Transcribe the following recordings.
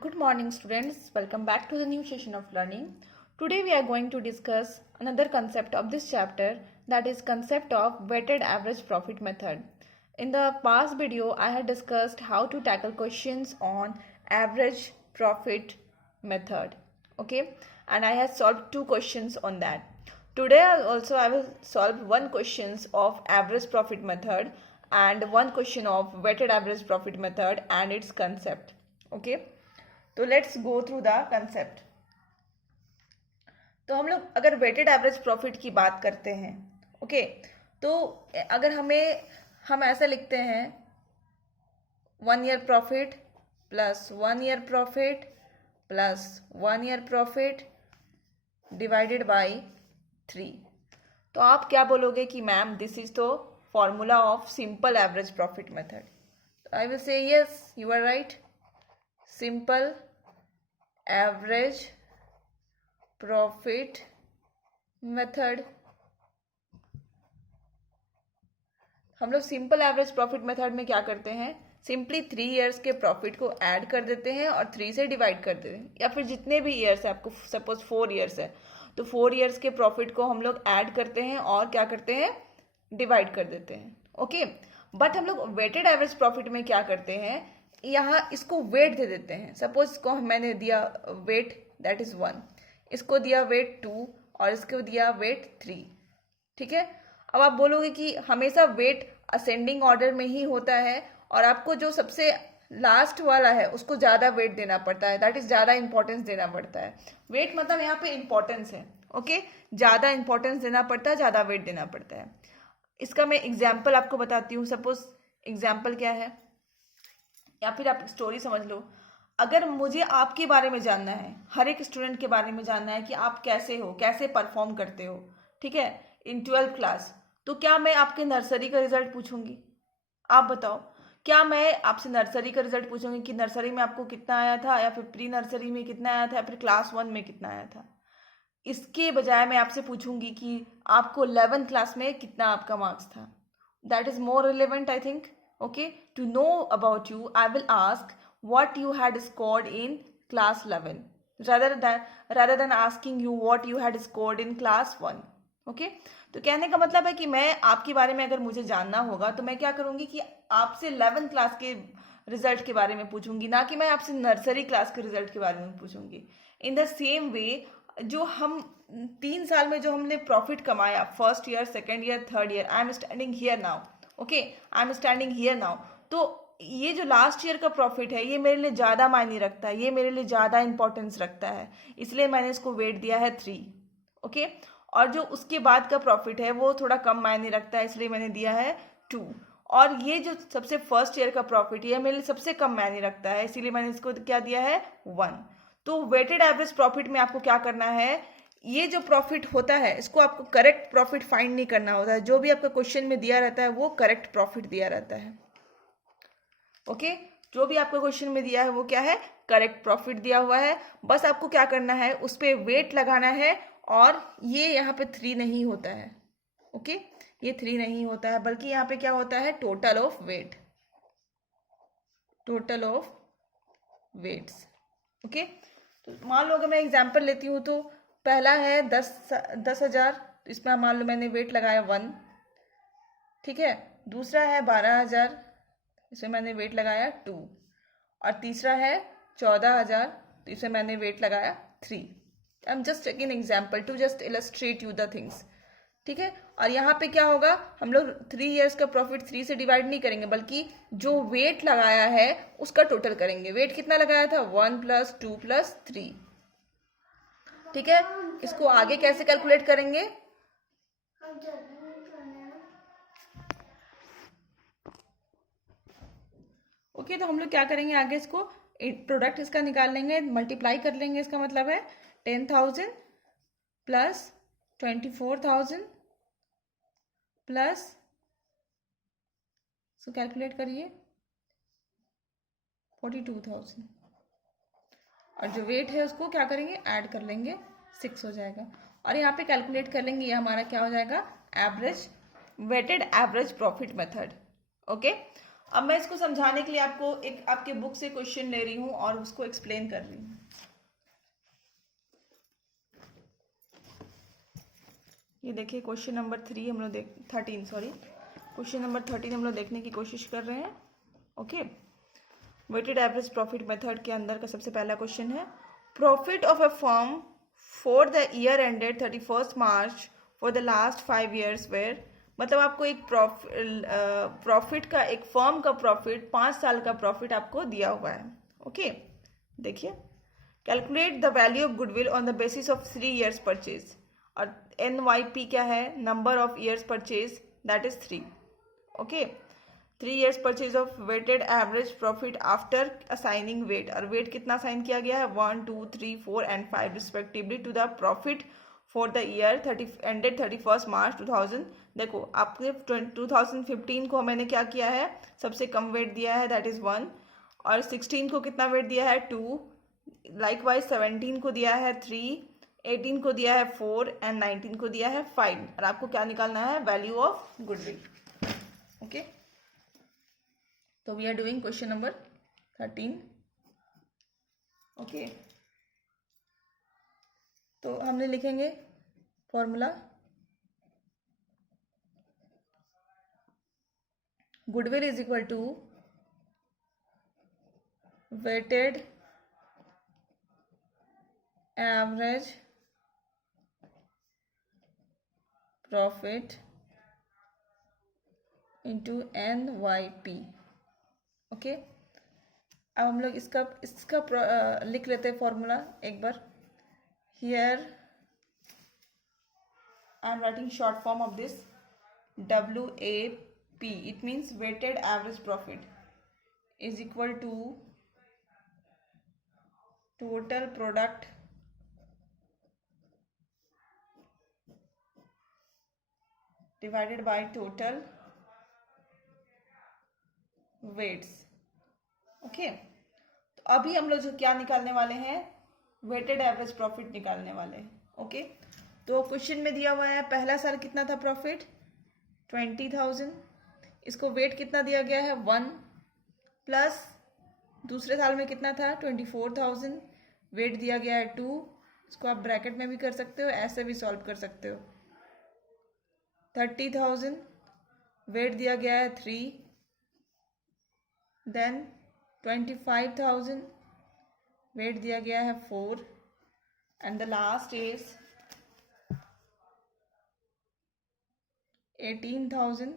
Good morning students, welcome back to the new session of learning. Today we are going to discuss another concept of this chapter, that is concept of weighted average profit method. In the past video I had discussed how to tackle questions on average profit method, okay, and I have solved two questions on that. Today I will solve one questions of average profit method and one question of weighted average profit method and its concept. Okay तो let's go through the concept. तो हम लोग अगर weighted average profit की बात करते हैं, okay, तो अगर हम ऐसा लिखते हैं 1 year profit plus 1 year profit plus 1 year profit divided by 3, तो आप क्या बोलोगे कि मैम दिस इज तो formula of simple average profit method. I will say yes, you are right. Simple average profit method. हम लोग सिंपल एवरेज प्रॉफिट मेथड में क्या करते हैं, सिंपली 3 इयर्स के प्रॉफिट को ऐड कर देते हैं और 3 से डिवाइड कर देते हैं, या फिर जितने भी इयर्स है, आपको सपोज 4 इयर्स है तो 4 इयर्स के प्रॉफिट को हम लोग ऐड करते हैं और क्या करते हैं, डिवाइड कर देते हैं. ओके, बट हम लोग वेटेड एवरेज प्रॉफिट में क्या करते हैं, यहाँ इसको वेट दे देते हैं. सपोज इसको मैंने दिया वेट दैट इज 1, इसको दिया वेट 2 और इसको दिया वेट 3. ठीक है, अब आप बोलोगे कि हमेशा वेट असेंडिंग ऑर्डर में ही होता है और आपको जो सबसे लास्ट वाला है उसको ज़्यादा वेट देना पड़ता है, दैट इज ज़्यादा इंपॉर्टेंस देना पड़ता है. वेट मतलब यहाँ पे इंपॉर्टेंस है, ओके, ज़्यादा इंपॉर्टेंस देना पड़ता है, ज़्यादा वेट देना पड़ता है. इसका मैं एग्जाम्पल आपको बताती हूँ. सपोज एग्जाम्पल क्या है, या फिर आप स्टोरी समझ लो. अगर मुझे आपके बारे में जानना है, हर एक स्टूडेंट के बारे में जानना है कि आप कैसे हो, कैसे परफॉर्म करते हो, ठीक है, इन 12th क्लास, तो क्या मैं आपके नर्सरी का रिजल्ट पूछूंगी? आप बताओ, क्या मैं आपसे नर्सरी का रिजल्ट पूछूंगी कि नर्सरी में आपको कितना आया था, या फिर प्री नर्सरी में कितना आया था, या फिर क्लास 1 में कितना आया था? इसके बजाय मैं आपसे पूछूंगी कि आपको 11th क्लास में कितना आपका मार्क्स था. That is more relevant I think. Okay, to know about you, I will ask what you had scored in class 11 rather than asking you what you had scored in class 1. Okay, तो कहने का मतलब है कि मैं आपके बारे में अगर मुझे जानना होगा तो मैं क्या करूंगी कि आपसे 11th क्लास के रिजल्ट के बारे में पूछूंगी, ना कि मैं आपसे नर्सरी क्लास के रिजल्ट के बारे में पूछूंगी. इन द सेम वे, जो हम 3 साल में जो हमने प्रॉफिट कमाया, first year, second year, third year, I am standing here now, okay, I am standing here now, तो ये जो लास्ट ईयर का प्रॉफिट है ये मेरे लिए ज़्यादा मायने रखता है, ये मेरे लिए ज़्यादा इंपॉर्टेंस रखता है, इसलिए मैंने इसको वेट दिया है 3. ओके, और जो उसके बाद का प्रॉफिट है वो थोड़ा कम मायने रखता है, इसलिए मैंने दिया है 2. और ये जो सबसे फर्स्ट ईयर का प्रॉफिट है मेरे लिए सबसे कम मायने रखता है, इसीलिए मैंने इसको क्या दिया है, 1. तो वेटेड एवरेज प्रॉफिट में आपको क्या करना है, ये जो प्रॉफिट होता है इसको आपको करेक्ट प्रॉफिट फाइंड नहीं करना होता है. जो भी आपका क्वेश्चन में दिया रहता है वो करेक्ट प्रॉफिट दिया रहता है. ओके, जो भी आपका क्वेश्चन में दिया है वो क्या है, करेक्ट प्रॉफिट दिया हुआ है. बस आपको क्या करना है, उस पर वेट लगाना है. और ये यहाँ पे 3 नहीं होता है, ओके, ये 3 नहीं होता है, बल्कि यहाँ पे क्या होता है, total of weight, total of weights. Okay, तो मान लो अगर मैं एग्जाम्पल लेती हूँ तो पहला है 10,000, इसमें मान लो मैंने वेट लगाया 1, ठीक है. दूसरा है 12,000, इसमें मैंने वेट लगाया 2. और तीसरा है 14,000, तो इसमें मैंने वेट लगाया 3. I am just taking example to just illustrate you the things, ठीक है. और यहाँ पे क्या होगा, हम लोग 3 इयर्स का प्रॉफिट 3 से डिवाइड नहीं करेंगे, बल्कि जो वेट लगाया है उसका टोटल करेंगे. वेट कितना लगाया था, 1 + 2 + 3, ठीक है. इसको आगे कैसे कैलकुलेट करेंगे, ओके, तो हम लोग क्या करेंगे, आगे इसको प्रोडक्ट इसका निकाल लेंगे, मल्टीप्लाई कर लेंगे. इसका मतलब है 10,000 + 24,000 प्लस, इसको कैलकुलेट करिए, 42,000, और जो वेट है उसको क्या करेंगे, ऐड कर लेंगे, 6 हो जाएगा. और यहाँ पे कैलकुलेट कर लेंगे, ये हमारा क्या हो जाएगा, average, weighted average profit method. Okay, अब मैं इसको समझाने के लिए आपको एक आपके बुक से क्वेश्चन ले रही हूँ और उसको एक्सप्लेन कर रही हूँ। ये देखिए क्वेश्चन नंबर 3 हम लोग 13 सॉरी, क्वेश्चन नंबर 13 हम लोग देखने की कोशिश कर रहे हैं। Okay, weighted average profit method के अंदर का सबसे पहला क्वेश्चन है, profit of a firm for the year ended 31 March for the last 5 years where, मतलब आपको एक प्रॉफिट का, एक फर्म का प्रॉफिट 5 साल का प्रॉफिट आपको दिया हुआ है। ओके, देखिए, calculate the value of goodwill on the basis of 3 years purchase, और NYP क्या है, number of years purchase, that is 3। Okay, 3 years purchase of weighted average profit after assigning weight, और वेट कितना असाइन किया गया है, 1 2 3 4 and 5 respectively to the profit for the year ended 31 March 2000। देखो आपके 2015 को मैंने क्या किया है, सबसे कम वेट दिया है दैट इज 1, और 16 को कितना वेट दिया है 2, लाइकवाइज 17 को दिया है 3, 18 को दिया है 4 एंड 19 को दिया है 5, और आपको क्या निकालना है, वैल्यू ऑफ गुडविल। ओके, तो we are doing question number 13। Okay, तो हमने लिखेंगे formula, goodwill is equal to weighted average profit into NYP। Okay, अब हम लोग इसका लिख लेते हैं फॉर्मूला एक बार। Here I am writing short form of this, WAP, it means weighted average profit is equal to total product divided by total weights. Okay, तो अभी हम लोग जो क्या निकालने वाले हैं, वेटेड एवरेज प्रॉफिट निकालने वाले हैं। ओके, तो क्वेश्चन में दिया हुआ है पहला साल कितना था प्रॉफिट, 20,000, इसको वेट कितना दिया गया है 1, प्लस दूसरे साल में कितना था 24,000, वेट दिया गया है 2, इसको आप ब्रैकेट में भी कर सकते हो, ऐसे भी सॉल्व कर सकते हो। 30,000, वेट दिया गया है 3, देन 25,000, वेट दिया गया है 4, एंड द लास्ट इज 18,000,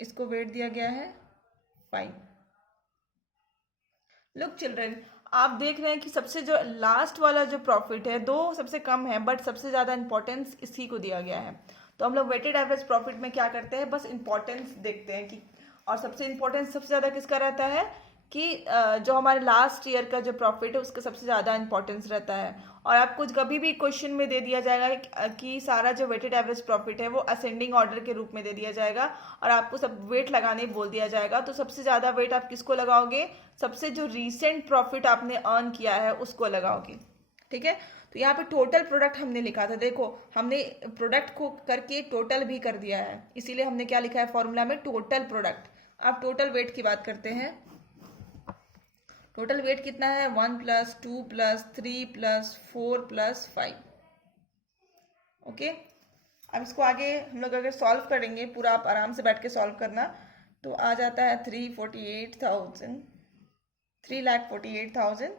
इसको वेट दिया गया है 5। लुक चिल्ड्रन, आप देख रहे हैं कि सबसे जो लास्ट वाला जो प्रॉफिट है, दो सबसे कम है बट सबसे ज़्यादा इंपॉर्टेंस इसी को दिया गया है। तो हम लोग वेटेड एवरेज प्रॉफिट में क्या करते हैं, बस इंपॉर्टेंस देखते हैं कि, और सबसे इंपॉर्टेंस सबसे ज़्यादा किसका रहता है कि जो हमारे लास्ट ईयर का जो प्रॉफिट है उसका सबसे ज़्यादा इंपॉर्टेंस रहता है। और आपको कभी भी क्वेश्चन में दे दिया जाएगा कि सारा जो वेटेड एवरेज प्रॉफिट है वो असेंडिंग ऑर्डर के रूप में दे दिया जाएगा, और आपको सब वेट लगाने बोल दिया जाएगा, तो सबसे ज़्यादा वेट आप किसको लगाओगे, सबसे जो रीसेंट प्रॉफिट आपने अर्न किया है उसको लगाओगे। ठीक है, तो यहाँ पे टोटल प्रोडक्ट हमने लिखा था, देखो हमने प्रोडक्ट को करके टोटल भी कर दिया है, इसीलिए हमने क्या लिखा है फॉर्मूला में, टोटल प्रोडक्ट। आप टोटल वेट की बात करते हैं, टोटल वेट कितना है 1 + 2 + 3 + 4 + 5। ओके, अब इसको आगे हम लोग अगर सॉल्व करेंगे, पूरा आप आराम से बैठ के सॉल्व करना, तो आ जाता है 3,48,000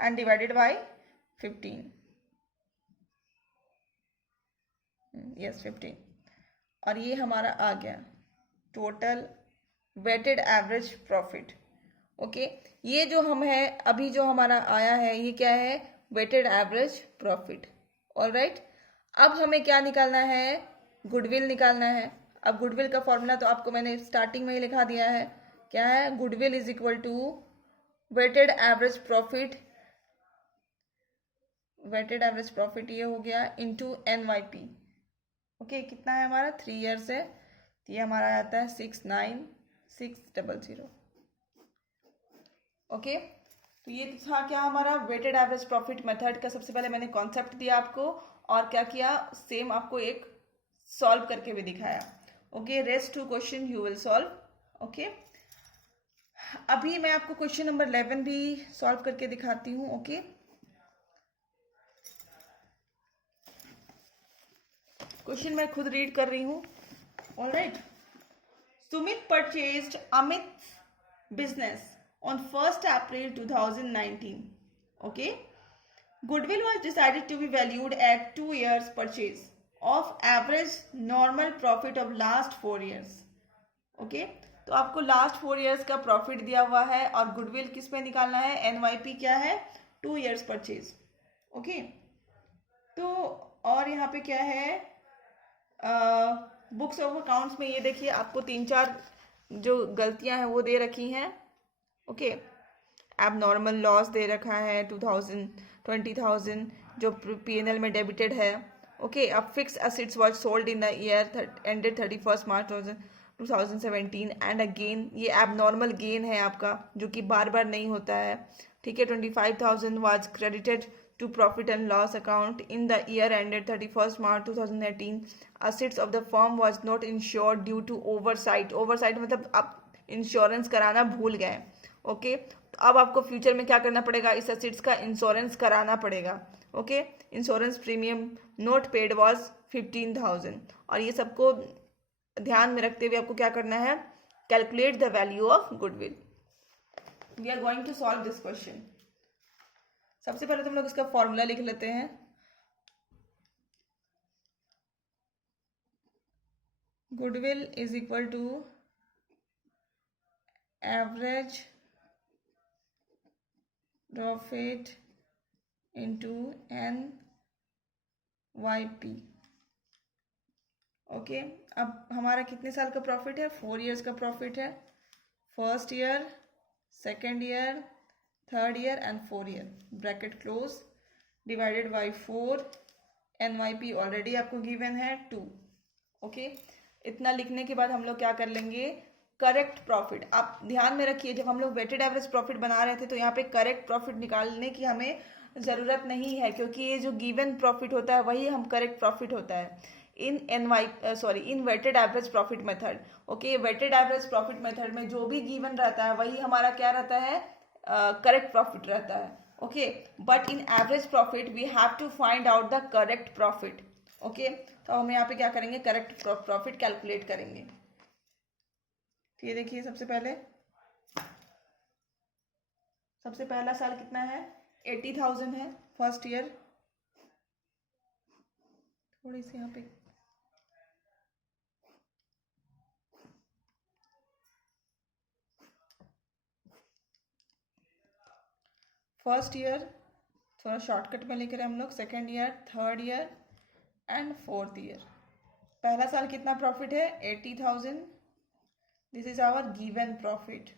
एंड डिवाइडेड बाय 15, यस 15, और ये हमारा आ गया total weighted average profit. Okay, ये जो हम है अभी जो हमारा आया है ये क्या है, वेटेड एवरेज प्रॉफिट। ऑलराइट, अब हमें क्या निकालना है, गुडविल निकालना है। अब गुडविल का फॉर्मूला तो आपको मैंने स्टार्टिंग में ही लिखा दिया है, क्या है, goodwill is equal to weighted average profit, weighted average profit ये हो गया इनटू NYP। ओके, कितना है हमारा 3 years है, तो ये हमारा आता है 69,600। ओके, तो ये था क्या हमारा वेटेड एवरेज प्रॉफिट मेथड का, सबसे पहले मैंने कॉन्सेप्ट दिया आपको और क्या किया, सेम आपको एक सॉल्व करके भी दिखाया। Okay, rest 2 question you will solve. Okay, अभी मैं आपको क्वेश्चन नंबर 11 भी सॉल्व करके दिखाती हूँ। ओके, क्वेश्चन मैं खुद रीड कर रही हूँ। Alright, Sumit purchased Amit business on 1st April 2019. Okay, goodwill was decided to be valued at 2 years purchase of average normal profit of last 4 years. Okay, तो आपको लास्ट 4 years का प्रॉफिट दिया हुआ है और गुडविल किस पे निकालना है, एनवाईपी क्या है, 2 years परचेज। ओके, तो और यहाँ पे क्या है, बुक्स ऑफ अकाउंट्स में ये देखिए आपको 3-4 जो गलतियां हैं वो दे रखी हैं। ओके, एबनॉर्मल लॉस दे रखा है 20,000 जो पीएनएल में डेबिटेड है। ओके, अब fix assets was sold in the year ended 31 March 2017 and again ये एबनॉर्मल गेन है आपका जो कि बार बार नहीं होता है। ठीक है, 25,000 was credited to profit and loss account in the year ended 31st March 2018. Assets of the firm was not insured due to oversight. Oversight मतलब आप इंश्योरेंस कराना भूल गए। ओके, तो अब आपको फ्यूचर में क्या करना पड़ेगा, इस असेट्स का इंश्योरेंस कराना पड़ेगा। Okay, insurance premium note paid was 15,000 और ये सबको ध्यान में रखते हुए आपको क्या करना है, calculate the value of goodwill. We are going to solve this question. सबसे पहले तो हम लोग इसका फॉर्मूला लिख लेते हैं। Goodwill is equal to average profit into NYP। Okay, अब हमारा कितने साल का प्रॉफिट है, 4 years का प्रॉफिट है। First year, second year, third year and 4 year, bracket close, divided by 4। NYP already आपको गिवन है 2। ओके, इतना लिखने के बाद हम लोग क्या कर लेंगे, करेक्ट प्रॉफिट। आप ध्यान में रखिए जब हम लोग वेटेड एवरेज प्रॉफिट बना रहे थे तो यहाँ पे करेक्ट प्रॉफिट निकालने की हमें ज़रूरत नहीं है क्योंकि ये जो गिवन प्रॉफिट होता है वही हम करेक्ट प्रॉफिट होता है in weighted average profit method. Okay, weighted average profit method में जो भी गिवन रहता है वही हमारा क्या रहता है, करेक्ट प्रॉफिट रहता है। Okay, but in average profit we have to find out the correct profit. Okay, तो हम यहाँ पे क्या करेंगे, करेक्ट प्रॉफिट कैलकुलेट करेंगे। तो ये देखिए सबसे पहला साल कितना है, 80,000 है फर्स्ट ईयर। थोड़ी सी यहाँ पे फर्स्ट ईयर थोड़ा शॉर्टकट में लिख रहे हैं हम लोग, second year, third year and fourth year. पहला साल कितना प्रॉफिट है, 80,000। This is our given profit.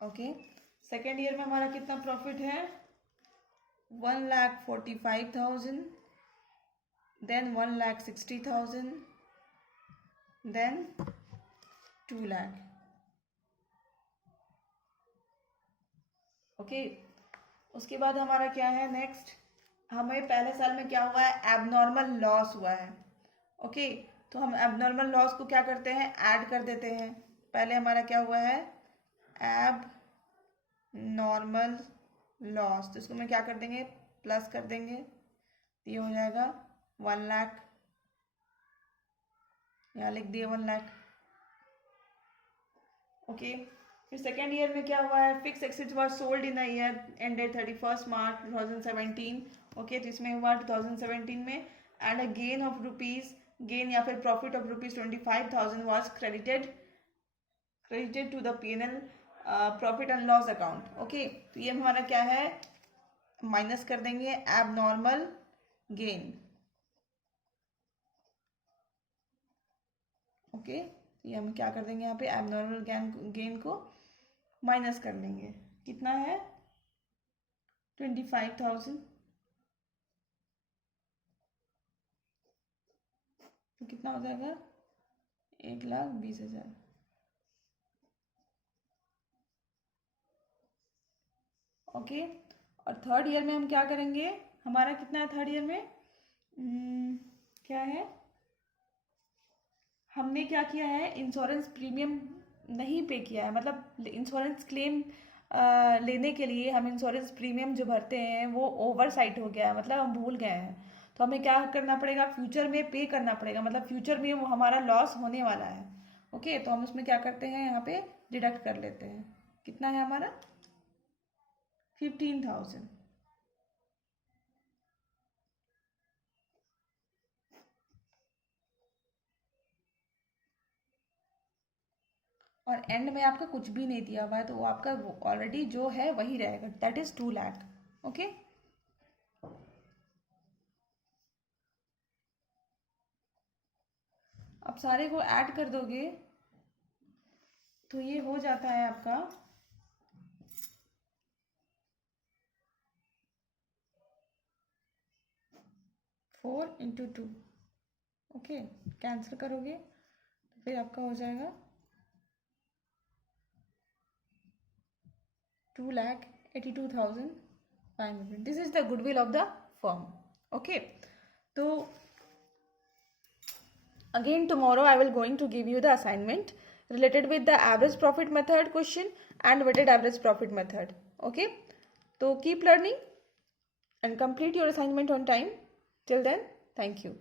Okay, second year में हमारा कितना प्रॉफिट है, 1,45,000, देन 1,60,000, देन 2 लाख। ओके, उसके बाद हमारा क्या है नेक्स्ट, हमें पहले साल में क्या हुआ है, एबनॉर्मल लॉस हुआ है। ओके, तो हम एबनॉर्मल लॉस को क्या करते हैं, ऐड कर देते हैं। पहले हमारा क्या हुआ है, एब नॉर्मल लॉस, तो इसको मैं क्या कर देंगे, प्लस कर देंगे, तो ये हो जाएगा 1 लाख, यहाँ लिख दिए 1 लाख। ओके, फिर सेकेंड ईयर में क्या हुआ है, fix assets were sold in the year ended 31 March 2017। Okay, तो इसमें हुआ 2017 में, and a gain of rupees, gain या फिर profit of rupees 25,000 was credited to the PNL profit and loss account. Okay, तो ये हमारा क्या है, माइनस कर देंगे एबनॉर्मल गेन। ओके, तो ये हम क्या कर देंगे, यहाँ पे एबनॉर्मल गेन को माइनस कर लेंगे। कितना है, 25,000, तो कितना हो जाएगा, 1,20,000। ओके, और थर्ड ईयर में हम क्या करेंगे, हमारा कितना है थर्ड ईयर में, क्या है, हमने क्या किया है, इंश्योरेंस प्रीमियम नहीं पे किया है, मतलब इंश्योरेंस क्लेम लेने के लिए हम इंश्योरेंस प्रीमियम जो भरते हैं वो ओवर साइट हो गया है, मतलब हम भूल गए हैं। तो हमें क्या करना पड़ेगा, फ्यूचर में पे करना पड़ेगा, मतलब फ्यूचर में वो हमारा लॉस होने वाला है। ओके, तो हम उसमें क्या करते हैं, यहाँ पे डिडक्ट कर लेते हैं। कितना है हमारा, 15,000। और एंड में आपका कुछ भी नहीं दिया हुआ है, तो वो आपका ऑलरेडी जो है वही रहेगा, दैट इज 2 लाख। ओके, अब सारे को ऐड कर दोगे तो ये हो जाता है आपका 4 × 2। ओके, कैंसिल करोगे तो फिर आपका हो जाएगा 2,82,500। This is the goodwill of the firm. Okay, तो again tomorrow I will going to give you the assignment related with the average profit method question and weighted average profit method. Okay, so keep learning and complete your assignment on time. Till then, thank you.